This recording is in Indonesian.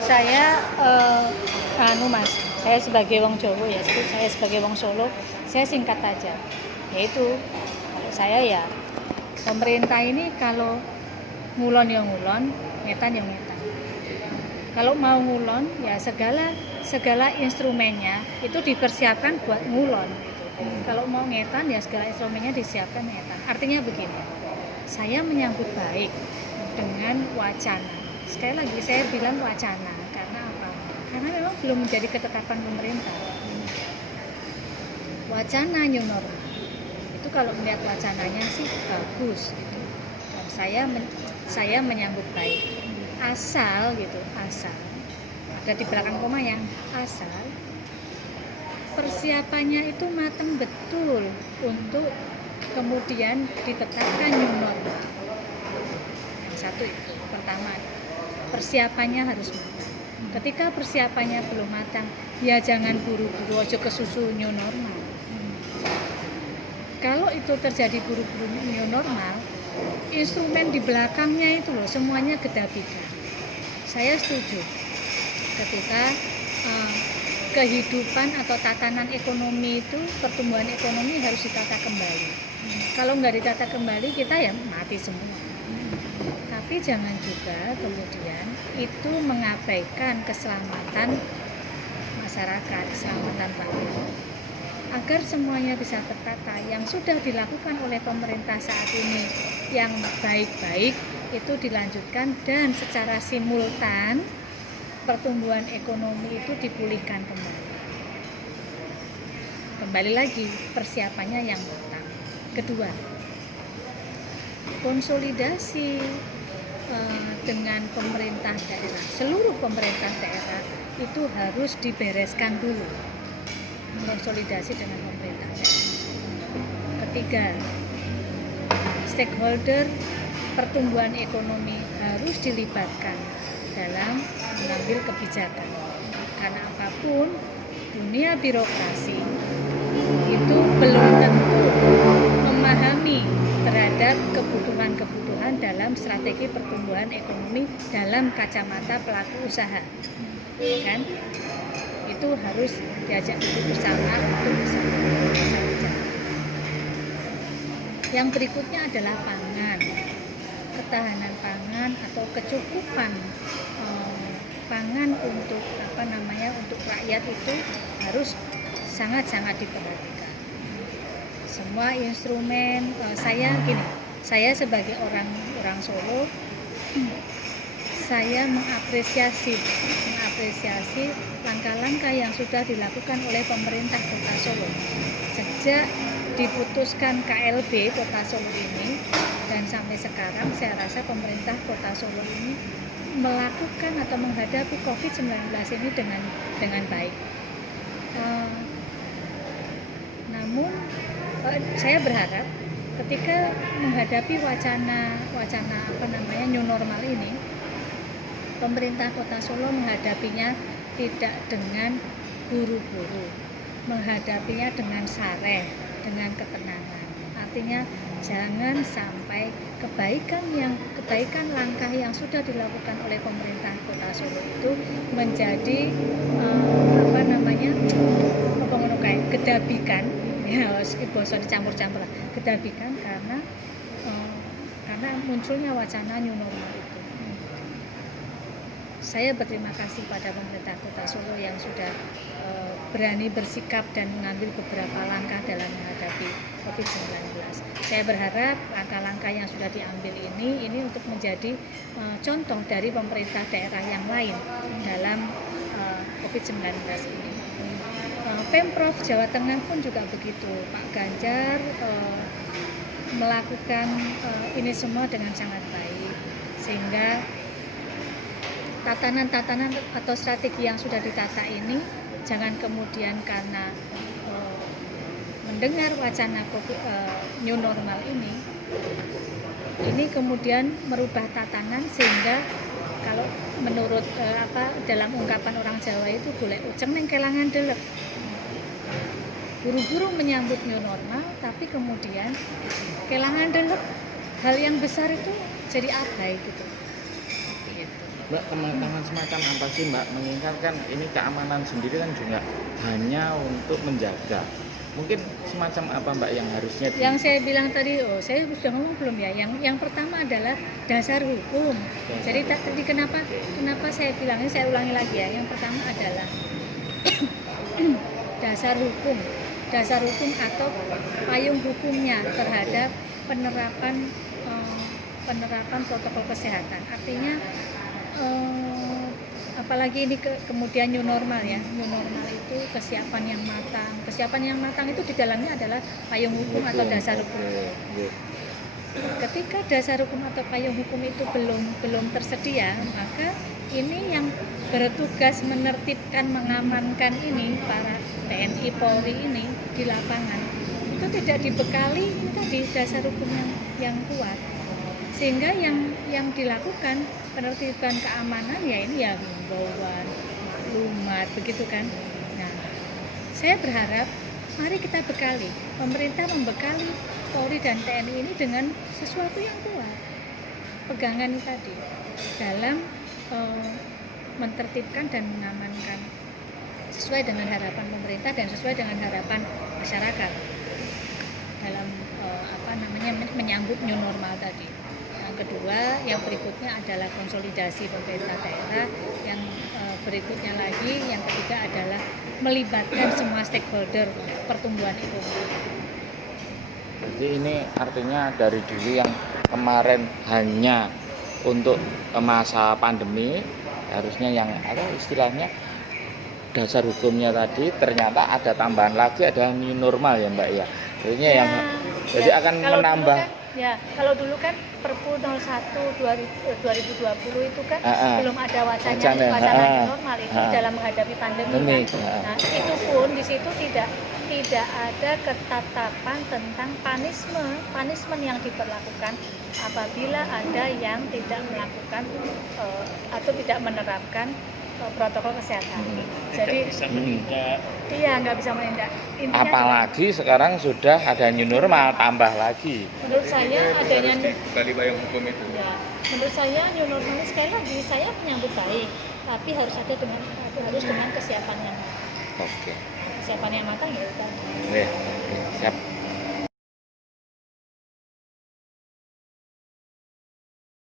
Saya Mas, saya sebagai wong Jawa ya, saya sebagai wong Solo, saya singkat aja. Yaitu kalau saya ya pemerintah ini kalau ngulon ya ngulon, ngetan ya ngetan. Kalau mau ngulon ya segala instrumennya itu dipersiapkan buat ngulon. Kalau mau ngetan ya segala instrumennya disiapkan ngetan. Artinya begini, saya menyambut baik dengan wacana. Sekali lagi saya bilang wacana, karena apa? Karena memang belum menjadi ketetapan pemerintah. Wacana new normal itu kalau melihat wacananya sih bagus gitu. Dan saya menyambut baik. Asal ada di belakang koma yang asal persiapannya itu matang betul untuk kemudian ditetapkan new normal. Yang satu itu pertama, persiapannya harus matang. Ketika persiapannya belum matang, ya jangan buru-buru ojo ke susu new normal. Kalau itu terjadi buru-buru new normal, instrumen di belakangnya itu loh semuanya gedabikan. Saya setuju ketika kehidupan atau tatanan ekonomi itu, pertumbuhan ekonomi harus ditata kembali. Kalau nggak ditata kembali, kita ya mati semua. Tapi jangan juga kemudian itu mengabaikan keselamatan masyarakat, keselamatan rakyat. Agar semuanya bisa tertata, yang sudah dilakukan oleh pemerintah saat ini yang baik-baik itu dilanjutkan dan secara simultan pertumbuhan ekonomi itu dipulihkan kembali. Kembali lagi persiapannya yang matang. Kedua, konsolidasi dengan pemerintah daerah, seluruh pemerintah daerah itu harus dibereskan dulu. Konsolidasi dengan pemerintah daerah. Ketiga, stakeholder pertumbuhan ekonomi harus dilibatkan dalam mengambil kebijakan. Karena apapun, dunia birokrasi itu belum tentu memahami terhadap kebutuhan-kebutuhan dalam strategi pertumbuhan ekonomi dalam kacamata pelaku usaha, kan? Itu harus diajak bersama untuk bisa bicara. Yang berikutnya adalah pangan, ketahanan pangan atau kecukupan pangan untuk untuk rakyat itu harus sangat-sangat diperhatikan. Semua instrumen saya sebagai orang Solo, saya mengapresiasi langkah-langkah yang sudah dilakukan oleh pemerintah Kota Solo sejak diputuskan KLB Kota Solo ini, dan sampai sekarang saya rasa pemerintah Kota Solo ini melakukan atau menghadapi COVID-19 ini dengan baik. Namun saya berharap ketika menghadapi wacana new normal ini, pemerintah Kota Solo menghadapinya tidak dengan buru-buru, menghadapinya dengan sareh, dengan ketenangan. Artinya jangan sampai kebaikan langkah yang sudah dilakukan oleh pemerintah Kota Solo itu menjadi gedabikan, ya boso dicampur-campur, gedabikan karena munculnya wacana new normal itu. Saya berterima kasih pada pemerintah Kota Solo yang sudah berani bersikap dan mengambil beberapa langkah dalam menghadapi COVID-19. Saya berharap langkah-langkah yang sudah diambil ini untuk menjadi contoh dari pemerintah daerah yang lain dalam COVID-19 ini. Pemprov Jawa Tengah pun juga begitu. Pak Ganjar melakukan ini semua dengan sangat baik, sehingga tatanan atau strategi yang sudah ditata ini jangan kemudian karena mendengar wacana new normal ini kemudian merubah tatanan, sehingga kalau menurut dalam ungkapan orang Jawa itu golek uceng ning kelangan delek. Buru-buru menyambut new normal, tapi kemudian kelangan delek hal yang besar itu jadi abai gitu. Seperti itu. Mbak, kematangan semacam apa sih Mbak? Mengingat kan ini keamanan sendiri kan juga hanya untuk menjaga. Mungkin semacam apa Mbak yang harusnya Yang saya bilang tadi, saya sudah ngomong belum ya? Yang pertama adalah dasar hukum. Jadi tadi kenapa saya bilang ini, saya ulangi lagi ya. Yang pertama adalah dasar hukum atau payung hukumnya terhadap penerapan protokol kesehatan. Artinya apalagi ini kemudian new normal ya. New normal itu kesiapan yang matang itu di dalamnya adalah payung hukum atau dasar hukum. Ketika dasar hukum atau payung hukum itu belum tersedia, maka ini yang bertugas menertibkan, mengamankan ini para TNI Polri ini di lapangan itu tidak dibekali ini tadi dasar hukum yang kuat, sehingga yang dilakukan penertiban keamanan ya ini ya himbauan, maklumat begitu kan. Nah, saya berharap mari kita bekali, pemerintah membekali Polri dan TNI ini dengan sesuatu yang kuat, pegangan tadi dalam mentertibkan dan mengamankan sesuai dengan harapan pemerintah dan sesuai dengan harapan masyarakat dalam menyambut new normal tadi. Yang kedua, yang berikutnya adalah konsolidasi pemerintah daerah. Yang berikutnya lagi, yang ketiga adalah melibatkan semua stakeholder pertumbuhan ekonomi. Jadi ini artinya dari dulu yang kemarin hanya untuk masa pandemi, harusnya yang istilahnya dasar hukumnya tadi ternyata ada tambahan lagi, ada new normal ya Mbak ya. Artinya jadi akan menambah. Kalau dulu kan Perpu 01 2020 itu kan belum ada wacana new normal itu dalam menghadapi pandemi kan. Nah, itu pun di situ tidak ada ketetapan tentang punishment yang diberlakukan apabila ada yang tidak melakukan atau tidak menerapkan protokol kesehatan. Jadi bisa menindak. Iya, nggak bisa menindak. Apalagi sekarang sudah ada new normal, tambah lagi. Menurut saya adanya Kembali payung hukum itu. Ya, menurut saya new normal sekali lagi saya menyambut baik, tapi harus dengan kesiapan yang matang. Oke. Kesiapan yang matang ya. Siap.